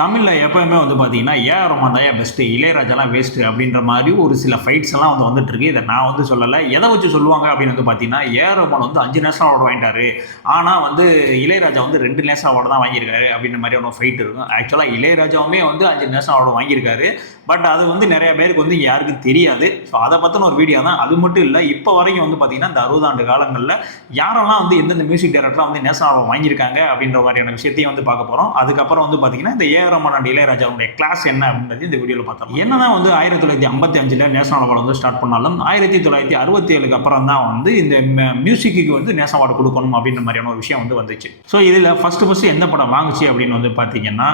தமிழில் எப்போயுமே வந்து பார்த்தீங்கன்னா ஏஆர் ரஹ்மான் தான் பெஸ்ட்டு இளையராஜாலாம் வேஸ்ட்டு அப்படின்ற மாதிரி ஒரு சில ஃபைட்ஸ் எல்லாம் வந்து வந்துட்டுருக்கு இதை நான் வந்து சொல்லலை. எதை வச்சு சொல்லுவாங்க அப்படின்னு வந்து பார்த்தீங்கன்னா ஏஆர் ரஹ்மான் வந்து அஞ்சு நேஷனல் அவார்டு வாங்கிட்டாரு. ஆனால் வந்து இளையராஜா வந்து ரெண்டு நேஷனல் அவார்டு தான் வாங்கியிருக்காரு அப்படின்ற மாதிரி ஒரு ஃபைட் இருக்கும். ஆக்சுவலாக இளையராஜாவுமே வந்து அஞ்சு நேஷனல் அவார்டு வாங்கியிருக்காரு. பட் அது வந்து நிறைய பேருக்கு வந்து யாருக்கும் தெரியாது. ஸோ அதை பற்றின ஒரு வீடியோ தான். அது மட்டும் இல்லை இப்போ வரைக்கும் வந்து பார்த்தீங்கன்னா இந்த அறுபதாண்டு காலங்களில் யாரெல்லாம் வந்து எந்தெந்த மியூசிக் டைரக்டர்லாம் வந்து நேஷனல் அவார்டு வாங்கியிருக்காங்க அப்படின்ற மாதிரியான விஷயத்தையும் வந்து பார்க்க போகிறோம் அதுக்கப்புறம் வந்து பார்த்தீங்கன்னா இந்த ஏ ரஹ்மான் அண்ட் இளையராஜாவுடைய கிளாஸ் என்ன அப்படின்றது இந்த வீடியோவில் பார்த்தோம் என்னதான் வந்து ஆயிரத்தி தொள்ளாயிரத்தி ஐம்பத்தி அஞ்சில் நேஷனல் அவார்டு வந்து ஸ்டார்ட் பண்ணாலும் ஆயிரத்தி தொள்ளாயிரத்தி அறுபத்தி ஏழுக்கு அப்புறம் தான் வந்து இந்த மியூசிக்கு வந்து நேஷனல் அவார்டு கொடுக்கணும் அப்படின்ற மாதிரியான ஒரு விஷயம் வந்து வந்துச்சு. ஸோ இதில் ஃபஸ்ட்டு ஃபஸ்ட்டு எந்த படம் வாங்குச்சு அப்படின்னு வந்து பார்த்தீங்கன்னா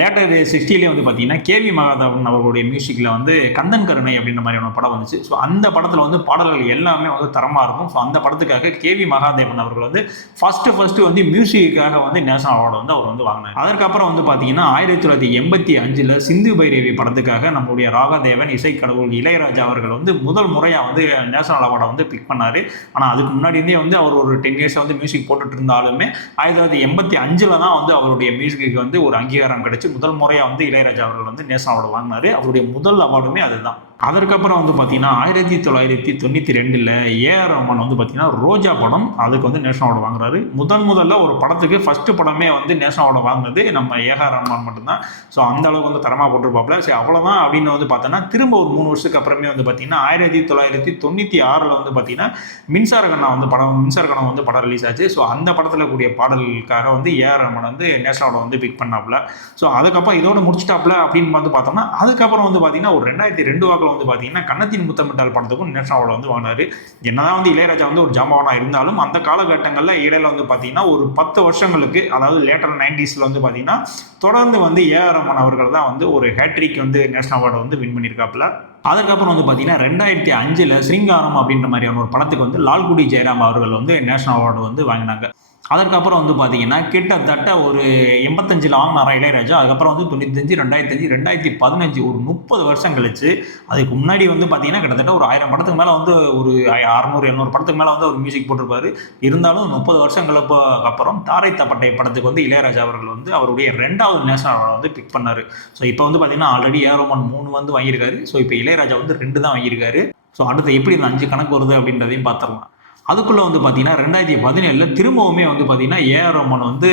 லேட்டர் சிக்ஸ்டிலே வந்து பார்த்தீங்கன்னா கேவி மகாதேவன் அவர்களுடைய மியூசிக்கில் வந்து கந்தன் கருணை அப்படின்ற மாதிரியான படம் வந்துச்சு. ஸோ அந்த படத்தில் வந்து பாடல்கள் எல்லாமே வந்து தரமாக இருக்கும். ஸோ அந்த படத்துக்காக கேவி மகாதேவன் அவர்கள் வந்து ஃபஸ்ட்டு ஃபஸ்ட்டு வந்து மியூசிக்காக வந்து நேஷனல் அவார்டு வந்து அவர் வந்து வாங்கினார். அதற்கப்புறம் வந்து பார்த்தீங்கன்னா ஆயிரத்தி தொள்ளாயிரத்தி எண்பத்தி அஞ்சில் சிந்து பைரவி படத்துக்காக நம்முடைய ராகதேவன் இசைக்கடவுள் இளையராஜா அவர்கள் வந்து முதல் முறையாக வந்து நேஷனல் அவார்டை வந்து பிக் பண்ணார். ஆனால் அதுக்கு முன்னாடி இருந்தே வந்து அவர் ஒரு டென் இயர்ஸ் வந்து மியூசிக் போட்டுட்டு இருந்தாலுமே ஆயிரத்தி தொள்ளாயிரத்தி எண்பத்தி அஞ்சில் தான் வந்து அவருடைய மியூசிக்கு வந்து ஒரு அங்கீகாரம் கிடைச்சி முதல் முறையாக வந்து இளையராஜா அவர்கள் வந்து நேஷனல் அவார்டு வாங்கினார். அவருடைய முதல் அவார்டுமே அதுதான். அதற்கப்புறம் வந்து பார்த்தீங்கன்னா ஆயிரத்தி தொள்ளாயிரத்தி தொண்ணூற்றி ரெண்டில் ஏஆர் ரமன் வந்து பார்த்தீங்கன்னா ரோஜா படம் அதுக்கு வந்து நேஷனல் அவார்டு வாங்குறாரு. முதன் முதல்ல ஒரு படத்துக்கு ஃபஸ்ட்டு படமே வந்து நேஷனல் அவார்டு வாங்கினது நம்ம ஏஆர் ரமன் மட்டும்தான். ஸோ அந்த அளவுக்கு வந்து தரமாக போட்டிருப்பாப்ல சரி அவ்வளோதான் அப்படின்னு வந்து பார்த்தோன்னா திரும்ப ஒரு மூணு வருஷத்துக்கு அப்புறமே வந்து பார்த்தீங்கன்னா ஆயிரத்தி தொள்ளாயிரத்தி தொண்ணூற்றி ஆறில் வந்து பார்த்தீங்கன்னா மின்சார கண்ணா வந்து படம் மின்சார கண்ணா வந்து படம் ரிலீஸ் ஆச்சு. ஸோ அந்த படத்தில் கூடிய பாடல்களுக்காக வந்து ஏஆர் ரமன் வந்து நேஷனல் அவார்டு வந்து பிக் பண்ணாப்புல. ஸோ அதுக்கப்புறம் இதோட முடிச்சிட்டாப்புல அப்படின்னு வந்து பார்த்தோம்னா அதுக்கப்புறம் வந்து பார்த்தீங்கன்னா ஒரு ரெண்டாயிரத்தி ரெண்டு வாக்கில் வந்து பார்த்தீங்கன்னா கன்னத்தின் முத்தமிட்டால் படத்துக்கும் நேஷனல் அவார்டு வந்து வாங்கினாரு. என்னதான் வந்து இளையராஜா வந்து ஒரு ஜாம்பவானா இருந்தாலும் அந்த காலகட்டங்களில் இடையில வந்து பார்த்தீங்கன்னா ஒரு பத்து வருஷங்களுக்கு அதாவது லேட்டர் நைன்டிஸில் வந்து பார்த்தீங்கன்னா தொடர்ந்து வந்து ஏஆர் ரமன் அவர்கள் தான் வந்து ஒரு ஹேட்ரிக் வந்து நேஷனல் அவார்டை வந்து வின் பண்ணியிருக்காப்புல அதுக்கப்புறம் வந்து பார்த்தீங்கன்னா ரெண்டாயிரத்தி அஞ்சில் ஸ்ரீங்காரம் அப்படின்ற மாதிரியான ஒரு படத்துக்கு வந்து லால்குடி ஜெயராம் அவர்கள் வந்து நேஷனல் அவார்டு வந்து வாங்கினாங்க. அதற்கப்புறம் வந்து பார்த்தீங்கன்னா கிட்டத்தட்ட ஒரு எண்பத்தஞ்சில் வாங்கினாரா இளையராஜா அதுக்கப்புறம் வந்து தொண்ணூத்தஞ்சு ரெண்டாயிரத்தஞ்சு ரெண்டாயிரத்தி பதினஞ்சு ஒரு முப்பது வருஷம் கழிச்சு அதுக்கு முன்னாடி வந்து பார்த்தீங்கன்னா கிட்டத்தட்ட ஒரு ஆயிரம் படத்துக்கு மேலே வந்து ஒரு அறநூறு எழுநூறு படத்துக்கு மேலே வந்து அவர் மியூசிக் போட்டிருப்பாரு. இருந்தாலும் முப்பது வருஷங்களுக்கு அப்புறம் தாரை தப்பட்டை படத்துக்கு வந்து இளையராஜா அவர்கள் வந்து அவருடைய ரெண்டாவது நேஷனல் வந்து பிக் பண்ணார். ஸோ இப்போ வந்து பார்த்தீங்கன்னா ஆல்ரெடி ஏரோமன் மூணு வந்து வாங்கியிருக்காரு. ஸோ இப்போ இளையராஜா வந்து ரெண்டு தான் வாங்கியிருக்காரு. ஸோ அடுத்து எப்படி இந்த அஞ்சு கணக்கு வருது அப்படின்றதையும் பார்த்துருவோம் அதுக்குள்ளே வந்து பார்த்தீங்கன்னா ரெண்டாயிரத்தி பதினேழில் திரும்பவுமே வந்து பார்த்தீங்கன்னா ஏஆர் ரோமன் வந்து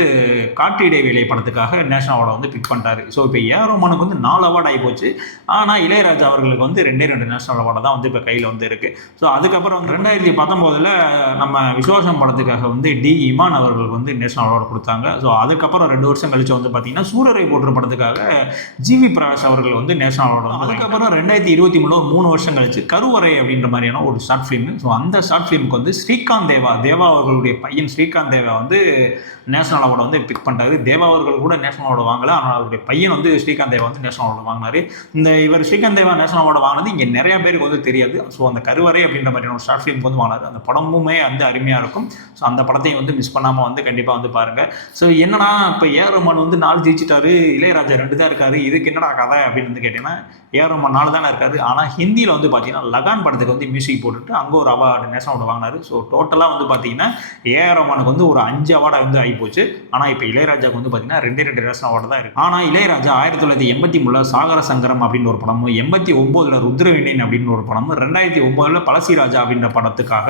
காற்று இடைவேளை படத்துக்காக நேஷனல் அவார்டை வந்து பிக் பண்ணிட்டாரு. ஸோ இப்போ ஏஆர் ரோமனுக்கு வந்து நாலு அவார்டு ஆகி போச்சு. ஆனால் இளையராஜா அவர்களுக்கு வந்து ரெண்டே ரெண்டு நேஷனல் அவார்டு தான் வந்து இப்போ கையில் வந்து இருக்குது ஸோ அதுக்கப்புறம் வந்து ரெண்டாயிரத்தி பத்தொம்போதில் நம்ம விசுவாசம் படத்துக்காக வந்து டி இமான் அவர்களுக்கு வந்து நேஷனல் அவார்டு கொடுத்தாங்க. ஸோ அதுக்கப்புறம் ரெண்டு வருஷம் கழிச்சு வந்து பார்த்தீங்கன்னா சூரரை போட்டுற படத்துக்காக ஜிவி பிரகாஷ் அவர்கள் வந்து நேஷனல் அவார்டு வந்து அதுக்கப்புறம் ரெண்டாயிரத்தி இருபத்தி மூணு ஒரு மூணு வருஷம் கழிச்சு கருவறை அப்படின்ற மாதிரியான ஒரு ஷார்ட் ஃபிலிம் ஸோ அந்த ஷார்ட் ஃபிலிமுக்கு வந்து ஸ்ரீகாந்த் தேவா தேவா அவர்களுடைய பையன் ஸ்ரீகாந்த் தேவா வந்து நேஷனல் அவார்டு வந்து பிக் பண்ணிட்டாரு தேவா அவர்கள் கூட நேஷனல் அவார்டு வாங்கல. ஆனால் அவருடைய பையன் வந்து ஸ்ரீகாந்த் தேவா வந்து நேஷனல் அவார்டு வாங்கினாரு. இந்த இவர் ஸ்ரீகாந்த் தேவா நேஷனல் அவார்டு வாங்கினது இங்கே நிறைய பேருக்கு வந்து தெரியாது. ஸோ அந்த கருவறை அப்படின்ற மாதிரியான ஒரு ஷார்ட் ஃபிலிம் வந்து வாங்கினாரு. அந்த படமுமே வந்து அருமையாக இருக்கும். ஸோ அந்த படத்தையும் வந்து மிஸ் பண்ணாமல் வந்து கண்டிப்பாக வந்து பாருங்கள் ஸோ என்னன்னா இப்போ ஏ ரஹ்மான் வந்து நாலு ஜெயிச்சிட்டாரு. இளையராஜா ரெண்டு தான் இருக்காரு. இதுக்கு என்னடா கதை அப்படின்னு வந்து கேட்டிங்கன்னா ஏ ரஹ்மான் நாலு தானே இருக்காரு. ஆனால் ஹிந்தியில் வந்து பார்த்தீங்கன்னா லகான் படத்துக்கு வந்து மியூசிக் போட்டுட்டு அங்கே ஒரு அவார்டு நேஷனல் அவார்டு வாங்கினார். ஸோ ஸோ டோட்டலாக வந்து பார்த்தீங்கன்னா ஏஆர் ரமானுக்கு வந்து ஒரு அஞ்சு அவார்டாக வந்து ஆகி போச்சு ஆனால் இப்போ இளையராஜாக்கு வந்து பார்த்தீங்கன்னா ரெண்டே ரெண்டு ரேஷன் அவார்டு தான் இருக்குது ஆனால் இளையராஜா ஆயிரத்தி தொள்ளாயிரத்தி எண்பத்தி மூணில் சாகர சங்கரம் அப்படின்னு ஒரு படமும் எண்பத்தி ஒம்போதில் ருத்ரவேணியன் அப்படின்னு ஒரு படமும் ரெண்டாயிரத்தி ஒம்போதில் பழசிராஜா அப்படின்ற படத்துக்காக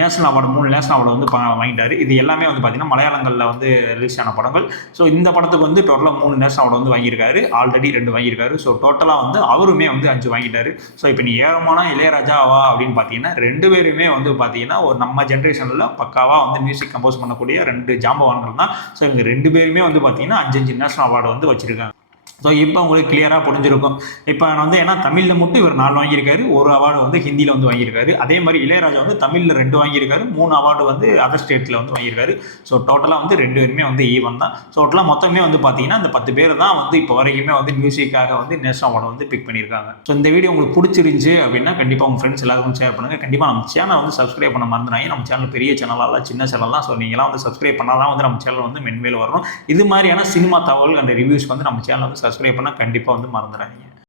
நேஷனல் அவார்டு மூணு நேஷனல் அவார்டு வந்து வாங்கிட்டார். இது எல்லாமே வந்து பார்த்தீங்கன்னா மலையாளங்களில் வந்து ரிலீஸ் ஆன படங்கள். ஸோ இந்த படத்துக்கு வந்து டோட்டலாக மூணு நேஷனல் அவார்டு வந்து வாங்கியிருக்காரு. ஆல்ரெடி ரெண்டு வாங்கியிருக்காரு. ஸோ டோட்டலாக வந்து அவருமே வந்து அஞ்சு வாங்கிட்டாரு. ஸோ இப்போ நீ ஏறமான இளையராஜாவா அப்படின்னு பார்த்தீங்கன்னா ரெண்டு பேருமே வந்து பார்த்தீங்கன்னா ஒரு நம்ம ஜென்ரேஷனில் பக்காவாக வந்து மியூசிக் கம்போஸ் பண்ணக்கூடிய ரெண்டு ஜாம்பவான்கள் தான். ஸோ இவங்க ரெண்டு பேருமே வந்து பார்த்தீங்கன்னா அஞ்சு அஞ்சு நேஷனல் அவார்டு வந்து வச்சுருக்காங்க. ஸோ இப்போ உங்களுக்கு கிளியராக புரிஞ்சிருக்கும். இப்போ வந்து ஏன்னா தமிழில் மட்டும் இவர் நாலு வாங்கியிருக்காரு. ஒரு அவார்டு வந்து ஹிந்தியில் வந்து வாங்கியிருக்காரு. அதே மாதிரி இளையராஜா வந்து தமிழில் ரெண்டு வாங்கியிருக்காரு. மூணு அவார்டு வந்து அதர் ஸ்டேட்டில் வந்து வாங்கியிருக்காரு. ஸோ டோட்டலாக வந்து ரெண்டு பேருமே வந்து ஈவன் தான். ஸோ டோட்டலாக மொத்தமே வந்து பார்த்தீங்கன்னா இந்த பத்து பேர் தான் வந்து இப்போ வரைக்குமே வந்து மியூசிக்காக வந்து நேஷனல் அவார்டு வந்து பிக் பண்ணியிருக்காங்க. ஸோ இந்த வீடியோ உங்களுக்கு பிடிச்சிருந்துச்சு அப்படின்னா கண்டிப்பாக உங்கள் ஃப்ரெண்ட்ஸ் எல்லாருக்கும் ஷேர் பண்ணுங்கள் கண்டிப்பாக நம்ம சேனல் வந்து சப்ஸ்கிரைப் பண்ண மறந்துடாங்க நம்ம சேனல் பெரிய சேனலாக சின்ன சேனல்லாம் ஸோ நீங்களாம் வந்து சப்ஸ்கிரைப் பண்ணால் தான் வந்து நம்ம சேனல் வந்து மென்மேல் வரும். இது மாதிரியான சினிமா தகவல் அந்த ரிவ்யூஸ் வந்து நம்ம சேனல் வந்து சப்ஸ்கிரைப் பண்ணால் கண்டிப்பாக வந்து மறந்துடாதீங்க